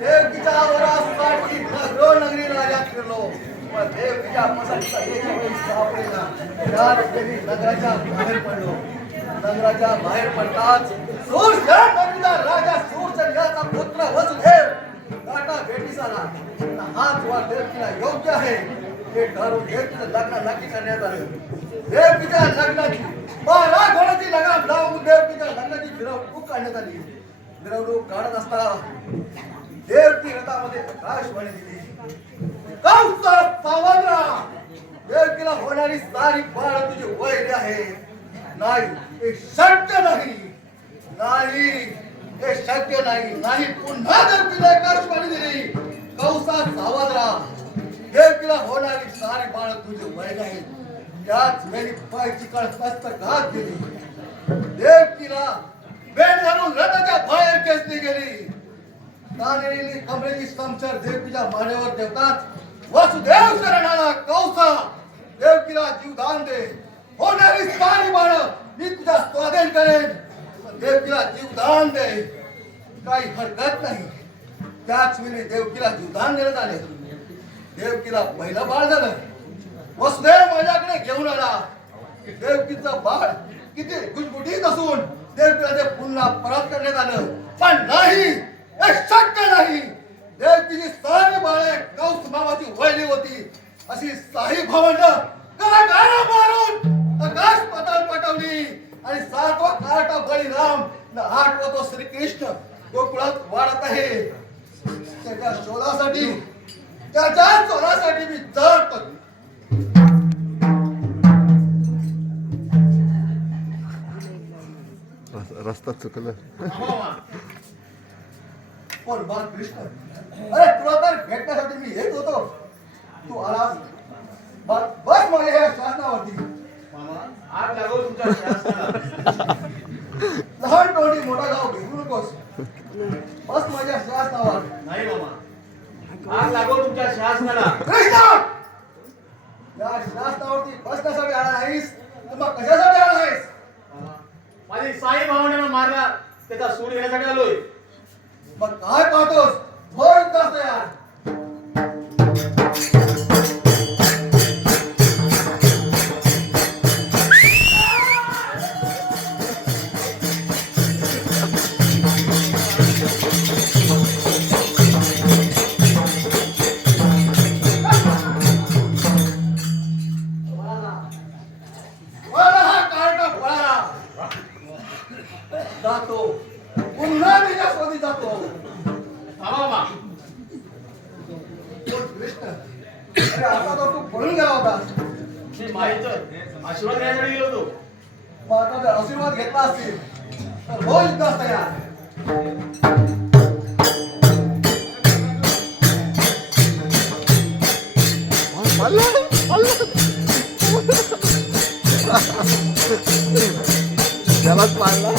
देवकीच्या वरासाठी नगरी राज्यात फिरलो, पण देवकीच्या पसंतीचा एकही वेळी सापडेना. नगराच्या बाहेर पडलो. नगराच्या बाहेर पडताच नगरीचा राजा सूरसेन याचा पुत्र वसुदेव गाठा भेटीस आला. हाच वा देवकीला योग्य आहे हे ठरवून देवकीचं लग्न नक्की करण्यात आलं. देवकीच्या लग्नाची 12 घोड्याची लगाम लावून देवकीच्या लग्नाची मिरवणूक काढण्यात आली. मिरवणूक काढत असता देवकी रथामध्ये आकाशवाणी दिली. कौसा सावंतरा, देवकीला होणारी सारी बाळ तुझी वैरी आहे. नाही, हे शक्य नाही. नाही, हे शक्य नाही. नाही, पुन्हा देवकीला आकाशवाणी दिली. कौसा सावंतरा, देवकीला होणारी सारी बाळ तुझी वैरी आहे. त्याच वेळी पायची कळस्त घात दिली. देवकीला बेड घालून रथाच्या बाहेर खेचली गेली. तानेली कमरेची समचर देवकीच्या मानेवर ठेवतात. वसुदेव शरण आला. कौसा, देवकीला जीवदान दे. होणारी सारी बाळ मी तुझ्या स्वाधीन करेन. देवकीला जीवदान दे. काही हरकत नाही. त्याच वेळी देवकीला जीवदान देण्यात आले. देवकीला पहिलं बाळ झालं. वसुदेव माझ्याकडे घेऊन आला. देवकीचं बाळ किती गुटगुटीत असून देवकीला ते पुन्हा परत करण्यात आलं. पण नाही, हे शक्य नाही. देवकीची सारी बाळे कौस मामाची वैली होती. अशी साही भावंड गारा मारून आकाश पाताळ पटवली. आणि 7वा कार्टा बळीराम, 8वा तो श्रीकृष्ण गोकुळात वाढत आहे. त्याच्या शोधासाठी मी जळतो. रस्ता चुकलं. पण बाल कृष्ण, अरे तुला तर भेटण्यासाठी मी येत होतो. तू आलास. बस मग या शासनावरती. आग लागो तुमच्या शासनाला. लहान टोळी मोठा गाव घेऊ नकोस. बस माझ्या शासनावर. नाही मामा, आग लागो तुमच्या शासनाला. कृष्ण, या शासनावरती बसण्यासाठी आला नाहीस तर मग कशासाठी आला आहेस? माझी साई भावने मारला, त्याचा सूड घेण्यासाठी आलोय. मग काय पाहतोस? होय कसं यार. जातो पुन्हा त्याच्या शोधी जातो. मामा, कृष्ण, अरे आता तर तू पळून गेला होता. मी माईचं आशीर्वाद घेण्यासाठी गेलो होतो. मग आता जर आशीर्वाद घेतला असतील तर हो युद्ध असतं यार. त्यालाच पाळला.